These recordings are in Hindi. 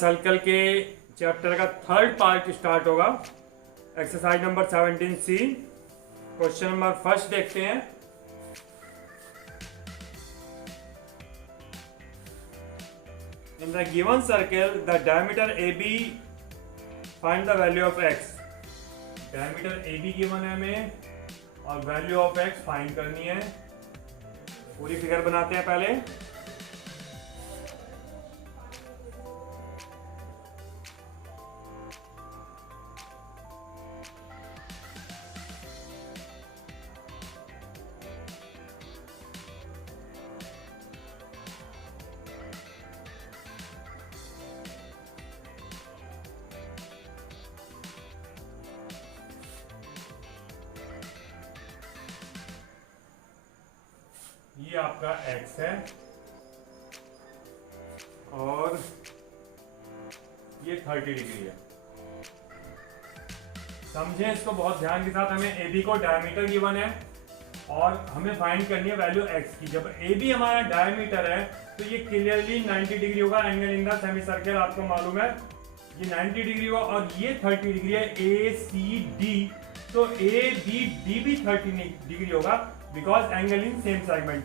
सर्कल के चैप्टर का थर्ड पार्ट स्टार्ट होगा। Exercise number 17C question number first देखते हैं। In the given circle, the diameter AB, find the value of x. Diameter AB given है हमें और value of x find करनी है। पूरी फिगर बनाते हैं पहले। ये आपका x है और ये 30 डिग्री है। समझें इसको बहुत ध्यान के साथ। हमें AB को डायमीटर गिवन है और हमें फाइंड करनी है वैल्यू x की। जब AB हमारा डायमीटर है तो ये क्लियरली 90 डिग्री होगा। Angle in the semi circle आपको मालूम है ये 90 डिग्री होगा और ये 30 डिग्री है ACD, तो ABD भी 30 डिग्री होगा because angle in same segment.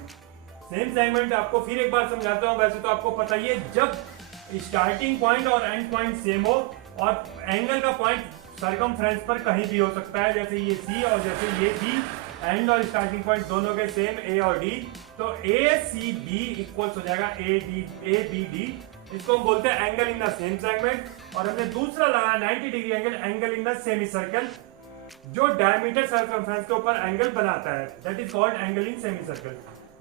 Same segment आपको फिर एक बार समझाता हूं। वैसे तो आपको पता ही है, जब स्टार्टिंग पॉइंट और एंड पॉइंट सेम हो और एंगल का पॉइंट सर्कमफ्रेंस पर कहीं भी हो सकता है, जैसे ये C और जैसे ये B, एंड और स्टार्टिंग पॉइंट दोनों के सेम A और D, तो ACB इक्वल्स हो जाएगा ABD। इसको हम बोलते हैं angle in the same segment. और हमने दूसरा लगाया 90 degree angle in the semi circle, जो डायमीटर सर्कमफ्रेंस के ऊपर एंगल बनाता है, that is called angle in semi circle.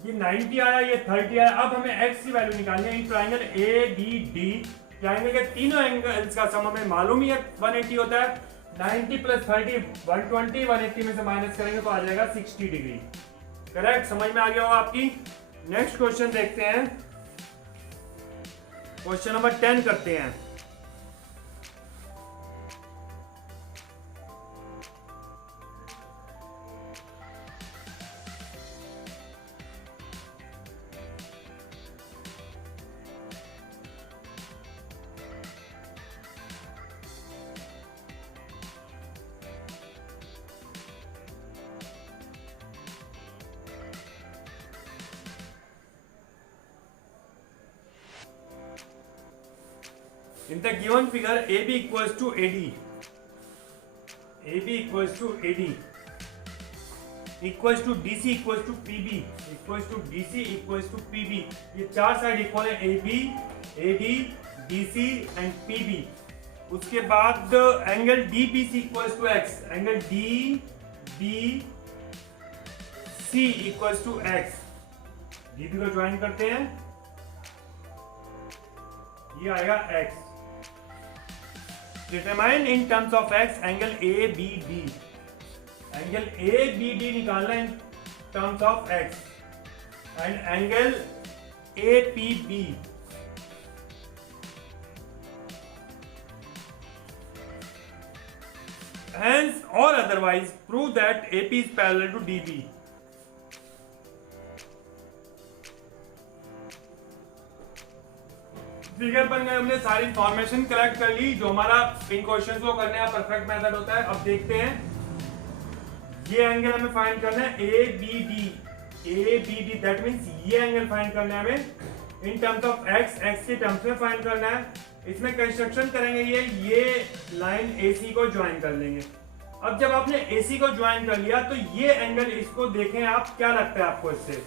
ये 90 आया, ये 30 आया। अब हमें x की वैल्यू निकालनी है इन ट्रायंगल ADD। ट्रायंगल के तीनों एंगल्स का सम हमें मालूम ही है 180 होता है। 90 प्लस 30 120, 180 में से माइनस करेंगे तो आ जाएगा 60 डिग्री। करेक्ट, समझ में आ गया होगा आपकी। नेक्स्ट क्वेश्चन देखते हैं, क्वेश्चन नंबर 10 करते हैं। In the given figure, AB equals to AD, AB equals to AD, equals to DC equals to PB, equals to DC equals to PB। ये चार साइड इक्वल है, AB, AD, DC and PB। उसके बाद angle DBC equals to X, angle DBC equals to X। DB को ज्वाइन करते हैं, ये आएगा X। Determine in terms of x angle ABD। Angle ABD निकालना in terms of x and angle APB। Hence or otherwise prove that AP is parallel to DB। Figure बन गए, हमने सारी इंफॉर्मेशन कलेक्ट कर ली जो हमारा इन क्वेश्चंस को करने का परफेक्ट मेथड होता है। अब देखते हैं, ये एंगल हमें फाइंड करना है ABD, दैट मींस ये एंगल फाइंड करना है हमें इन टर्म्स ऑफ x के टर्म्स में फाइंड करना है। इसमें कंस्ट्रक्शन करेंगे, ये लाइन AC को ज्वाइन कर लेंगे। अब जब आपने AC को ज्वाइन कर लिया तो ये एंगल, इसको देखें आप, क्या लगता है आपको इससे?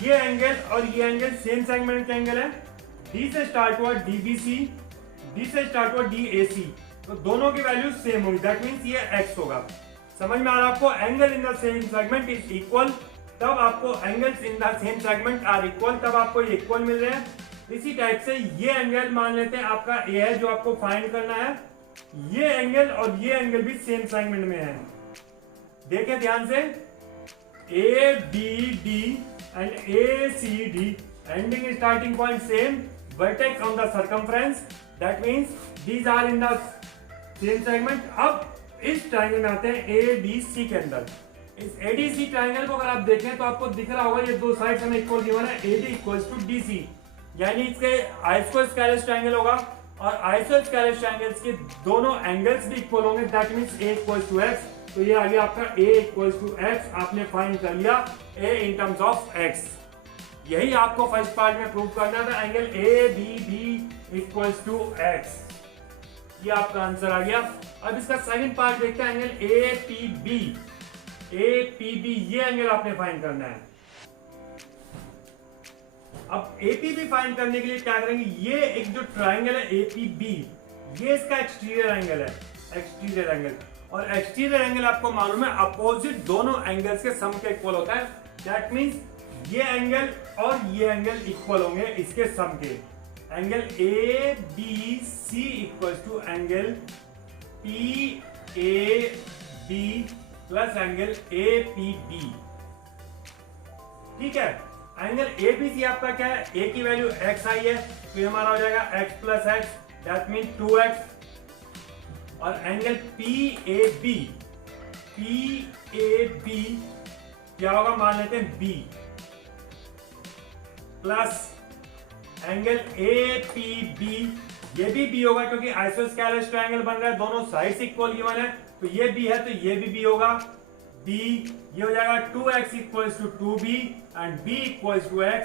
ये एंगल और ये एंगल सेम सेगमेंट के एंगल है। D से स्टार्ट हुआ DBC, D से स्टार्ट हुआ DAC, तो दोनों की वैल्यू सेम होगी, दैट मींस ये x होगा। समझ में आ रहा है आपको? Angle in the same segment is equal, तब आपको angles in the same segment are equal, तब आपको इक्वल मिल रहे हैं। इसी टाइप से ये एंगल मान लेते हैं आपका A है जो आपको फाइंड करना है। ये एंगल और ये एंगल भी सेम सेगमेंट में है। देखें ध्यान से, ABD and ACD ending starting point same, vertex on the circumference, that means these are in the same segment। अब इस ट्राइंगल में आते हैं ADC के अंदर। इस ADC ट्राइंगल को अगर आप देखें तो आपको दिख रहा होगा ये दो साइड हमें इक्वल गिवन है, AD इक्वल्स टू DC, यानी इसके आइसोस्केलेस ट्राइंगल होगा। और आइसोस्केलेस ट्रायंगल्स के दोनों एंगल्स भी इक्वल होंगे, that means a equals to x। तो ये आ गया आपका a इक्वल्स टू x, आपने फाइंड कर लिया a in terms of x। यही आपको फर्स्ट पार्ट में प्रूव करना था, angle A B B equals to x। ये आपका आंसर आ गया। अब इसका सेकंड पार्ट देखते हैं, angle A P B. A P B ये एंगल आपने फाइंड करना है। अब एपीबी फाइंड करने के लिए क्या करेंगे, ये एक जो ट्राइंगल है एपीबी, ये इसका एक्सटीरियर एंगल है, एक्सटीरियर एंगल। और एक्सटीरियर एंगल आपको मालूम है अपोजिट दोनों एंगल्स के सम के इक्वल होता है। दैट मींस ये एंगल और ये एंगल इक्वल होंगे इसके सम के। Angle A B C equals to angle P A B plus angle A P B. ठीक है, एंगल ए बी सी आपका क्या है, ए की वैल्यू x आई है, तो ये हमारा हो जाएगा x plus x, that mean 2x। और एंगल पी ए बी क्या होगा, मान लेते हैं b plus angle A P B, ये भी b होगा क्योंकि आइसोस्केलेस ट्रायंगल बन रहा है, दोनों साइड्स इक्वल गिवन है, तो ये b है तो ये भी b होगा। b ये हो जाएगा 2x equals to 2b and b equals to x,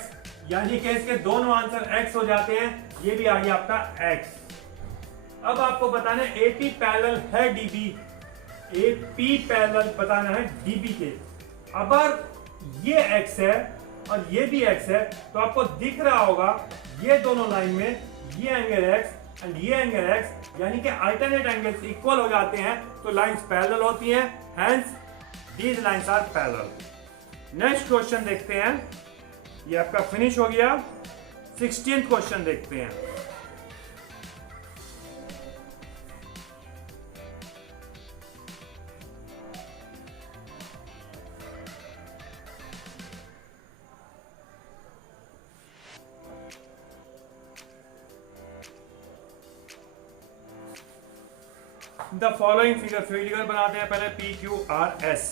यानी कि इसके दोनों आंसर x हो जाते हैं। ये भी आ गया आपका x। अब आपको बताना है AP पैरेलल है DB, AP पैरेलल बताना है DB के। अगर ये x है और ये भी x है तो आपको दिख रहा होगा ये दोनों लाइन में ये एंगल x एंड ये एंगल x, यानी कि अल्टरनेट एंगल्स इक्वल हो जाते हैं, तो लाइंस पैरेलल होती हैं, hence These lines are parallel. Next question देखते हैं, ये आपका फिनिश हो गया। 16th क्वेश्चन देखते हैं। द फॉलोइंग फिगर बनाते हैं पहले, P Q R S.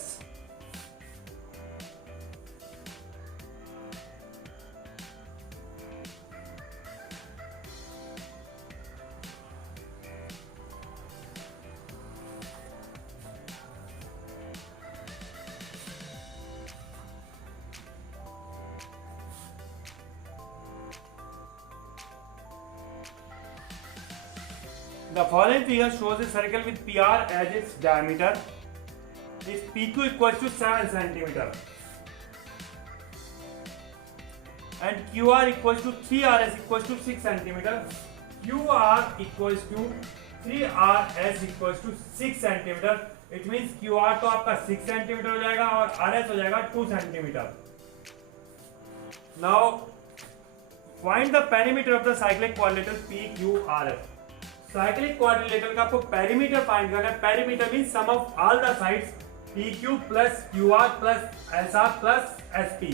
The following figure shows a circle with PR as its diameter is PQ equals to 7 cm and QR equals to 3RS equals to 6 cm. QR equals to 3RS equals to 6 cm. It means QR तो आपका 6 cm हो जाएगा और RS हो जाएगा 2 cm. Now find the perimeter of the cyclic quadrilateral PQRS. Cyclic quadrilateral का आपको पेरीमीटर फाइंड करना है। Perimeter means sum of all the sides PQ plus QR plus SR plus SP।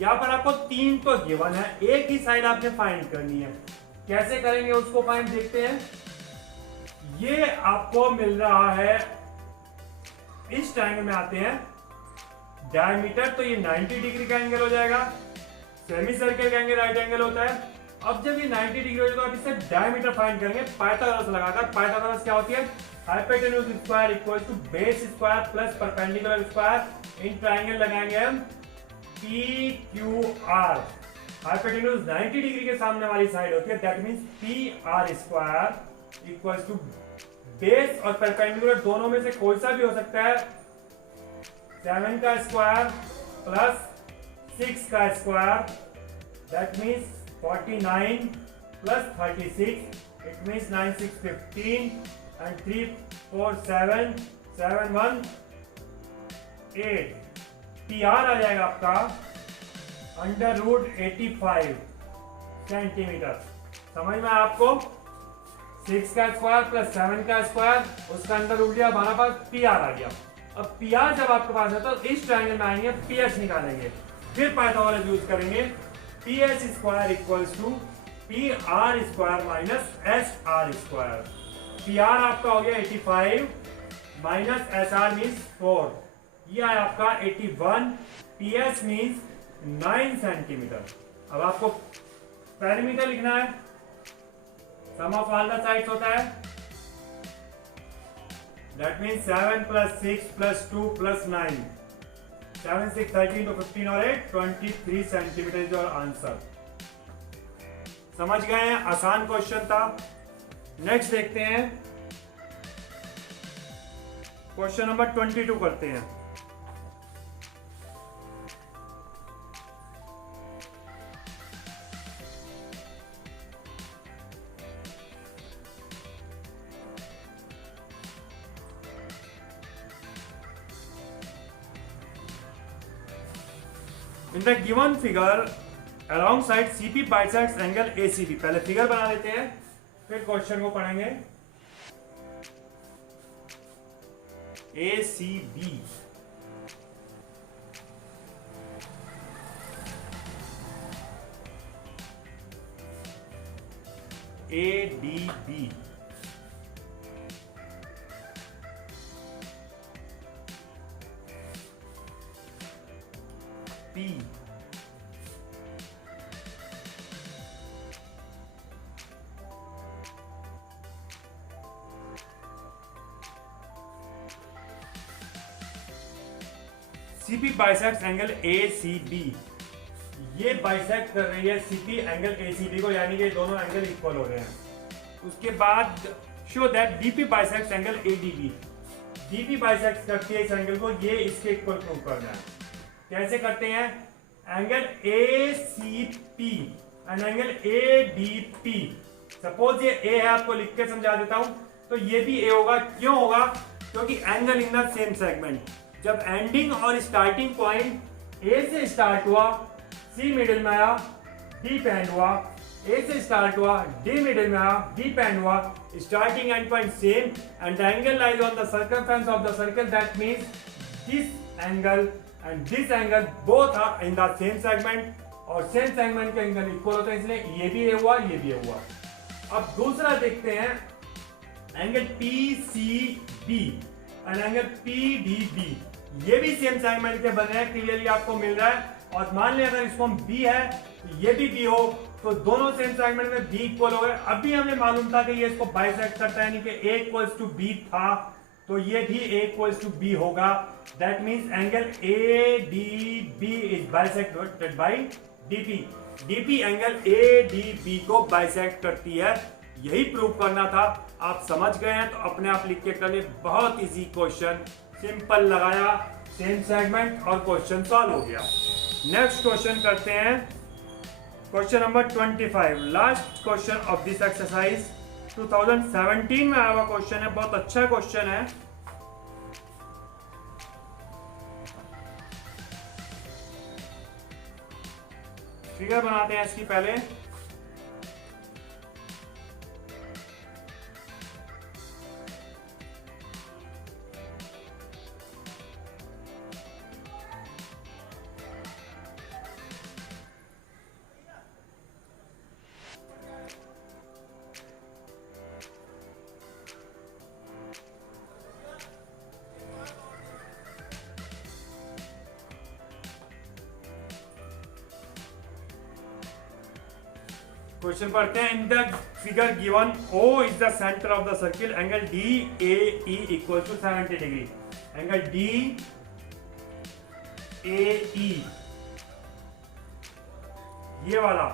यहाँ पर आपको 3 तो गिवन है, एक ही साइड आपने फाइंड करनी है। कैसे करेंगे उसको फाइंड देखते हैं। ये आपको मिल रहा है, इस ट्रायंगल में आते हैं, डायमीटर तो ये 90 डिग्री का एंगल हो जाएगा, सेमी सर्कल का एंगल राइट एंगल होता है। अब जब ये 90 डिग्री हो जाए तो आप इससे डायमीटर फाइंड करेंगे पाइथागोरस लगाकर। पाइथागोरस क्या होती है, hypotenuse square equals to base square plus perpendicular square. इन ट्रायंगल लगाएंगे हम PQR। हाइपोटेन्यूज 90 डिग्री के सामने वाली साइड होती है, that means PR square equals to base और परपेंडिकुलर दोनों में से कोई सा भी हो सकता है, 7 का स्क्वायर प्लस 6 का square, that means 49 plus 36, it means 9 6 15 and 3 4 7 7 1 8। PR आ जाएगा आपका √85 सेंटीमीटर। समझ में आपको, 6 का स्क्वायर प्लस 7 का स्क्वायर, उसका अंडर रूट लिया, हमारे पास PR आ गया। अब PR जब आपके पास है तो इस ट्रायंगल में आएंगे, PS निकालेंगे, फिर पाइथागोरस यूज करेंगे। PS square equals to PR square minus SR square. PR आपका हो गया 85 माइनस SR मीन्स 4, ये आया आपका 81, PS मीन्स 9 सेंटीमीटर। अब आपको पेरीमीटर लिखना है, सम ऑफ ऑल द साइड्स होता है, दैट मीन्स 7 + 6 + 2 + 9, 7 6 13 तो 15 और 8 23 सेंटीमीटर इज योर आंसर। समझ गए हैं, आसान क्वेश्चन था। नेक्स्ट देखते हैं, क्वेश्चन नंबर 22 करते हैं। In the given figure, alongside CP bisects angle ACB। पहले फिगर बना लेते हैं, फिर क्वेश्चन को पढ़ेंगे। ACB ADB P CP bisect angle ACB। ये बाइसेक्ट कर रही है CP एंगल ACB को, यानी कि दोनों एंगल इक्वल हो रहे हैं। उसके बाद show that DP bisect angle ADB। DP bisect करती है इस एंगल को, ये इसके इक्वल प्रूव करना है। कैसे करते हैं? Angle ACP and angle ADP। Suppose ये A है, आपको लिख के समझा देता हूं, तो ये भी A होगा। क्यों होगा? क्योंकि angle in the same segment. जब एंडिंग और स्टार्टिंग पॉइंट A से स्टार्ट हुआ, C मिडिल में आया, D पे एंड हुआ, A से स्टार्ट हुआ, D मिडिल में आया, D पे एंड हुआ, starting end point same and the angle lies on the circumference of the circle, that means this angle and this angle both are in the same segment, और सेम सेगमेंट के एंगल इक्वल होते हैं, इसलिए ये भी A हुआ, ये भी A हुआ। अब दूसरा देखते हैं, angle PCB and angle PDB। ये भी सेम सेगमेंट के बने हैं, क्लियरली आपको मिल रहा है। और मान लिया अगर इसको हम B है तो ये भी B हो, तो दोनों सेम सेगमेंट में B इक्वल हो गए। अभी हमें मालूम था कि ये इसको बाइसेक्ट करता है, यानी कि A = B था, तो ये भी A = B होगा। That means angle ADB is bisected by DP। DP angle ADB को बाइसेक्ट करती है, यही प्रूव करना था। आप समझ गए हैं तो अपने आप लिख के कर ले। बहुत इजी क्वेश्चन, सिंपल लगाया, सेम सेगमेंट और क्वेश्चन सॉल्व हो गया। नेक्स्ट क्वेश्चन करते हैं, question number 25, last question of this exercise. 2017 में आया हुआ क्वेश्चन है, बहुत अच्छा क्वेश्चन है। फिगर बनाते हैं इसकी पहले। क्वेश्चन पढ़ते हैं। In the figure given O is the centre of the circle, angle DAE = 70 degree. Angle DAE ये वाला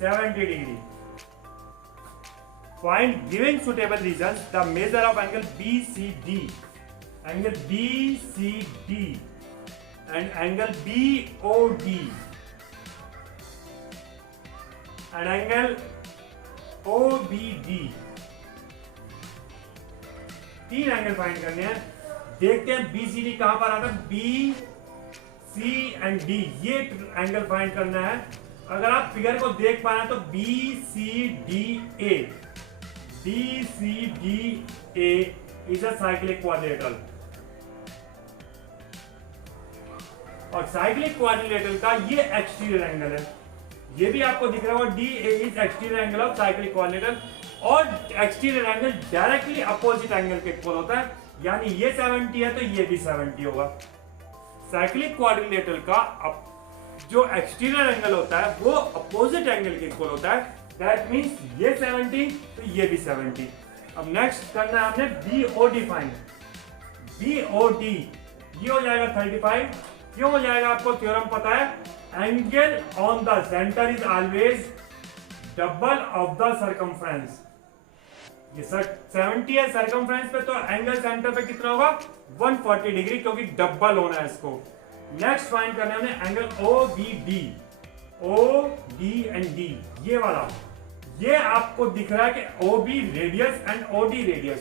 70 degree. Find giving suitable reason the measure of angle BCD, angle BCD and angle BOD and angle OBD। तीन एंगल फाइंड करने हैं। देखते हैं BCD कहां पर आता है। B, C एंड D, ये एंगल फाइंड करना है। अगर आप फिगर को देख पाए तो BCDA is a cyclic quadrilateral, और साइक्लिक क्वाड्रिलेटरल का ये एक्सटीरियर एंगल है। ये भी आपको दिख रहा होगा, DA is exterior angle of cyclic quadrilateral, और exterior angle directly opposite angle के इक्वल होता है, यानी ये 70 है तो ये भी 70 होगा। साइक्लिक क्वाड्रिलेटरल का जो एक्सटीरियर एंगल होता है वो अपोजिट एंगल के इक्वल होता है, दैट मीन्स ये 70 तो ये भी 70। अब नेक्स्ट करना है हमने BOD फाइंड। BOD ये हो जाएगा 35। क्यों हो जाएगा आपको थ्योरम पता है, angle on the centre is always double of the circumference. ये 70 है सर्कमफ्रेंस पे, तो एंगल सेंटर पे कितना होगा 140 डिग्री, क्योंकि डबल होना है इसको। नेक्स्ट फाइंड करना है हमने angle OBD, OD and D, ये वाला। ये आपको दिख रहा है कि OB radius and OD radius,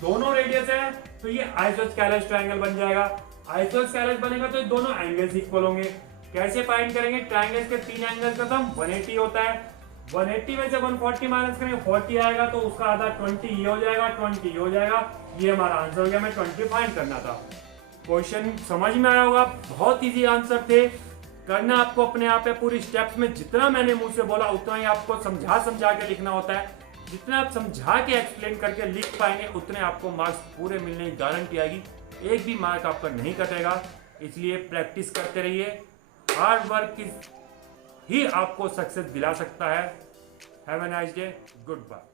दोनों रेडियस है, तो ये आइसोस्केलेस ट्रायंगल बन जाएगा। आइसोस्केलेस बनेगा तो ये दोनों एंगल्स इक्वल होंगे। कैसे फाइंड करेंगे, ट्रायंगल्स के 3 एंगल्स का सम 180 होता है। 180 में से 140 माइनस करेंगे 40 आएगा, तो उसका आधा 20 ये हो जाएगा, 20 ये हो जाएगा। ये हमारा आंसर हो गया, हमें 20 फाइंड करना था। क्वेश्चन समझ में आया होगा, बहुत इजी आंसर थे। करना आपको अपने आप है, पूरी स्टेप्स में जितना मैंने मुंह से बोला उतना ही आपको समझा के लिखना होता है। जितना आप समझा के एक्सप्लेन करके लिख पाएंगे उतने आपको मार्क्स पूरे मिलने की गारंटी आएगी। एक भी मार्क आपका नहीं कटेगा, इसलिए प्रैक्टिस करते रहिए। हार्ड वर्क ही आपको सक्सेस दिला सकता है। Have a nice day, good bye.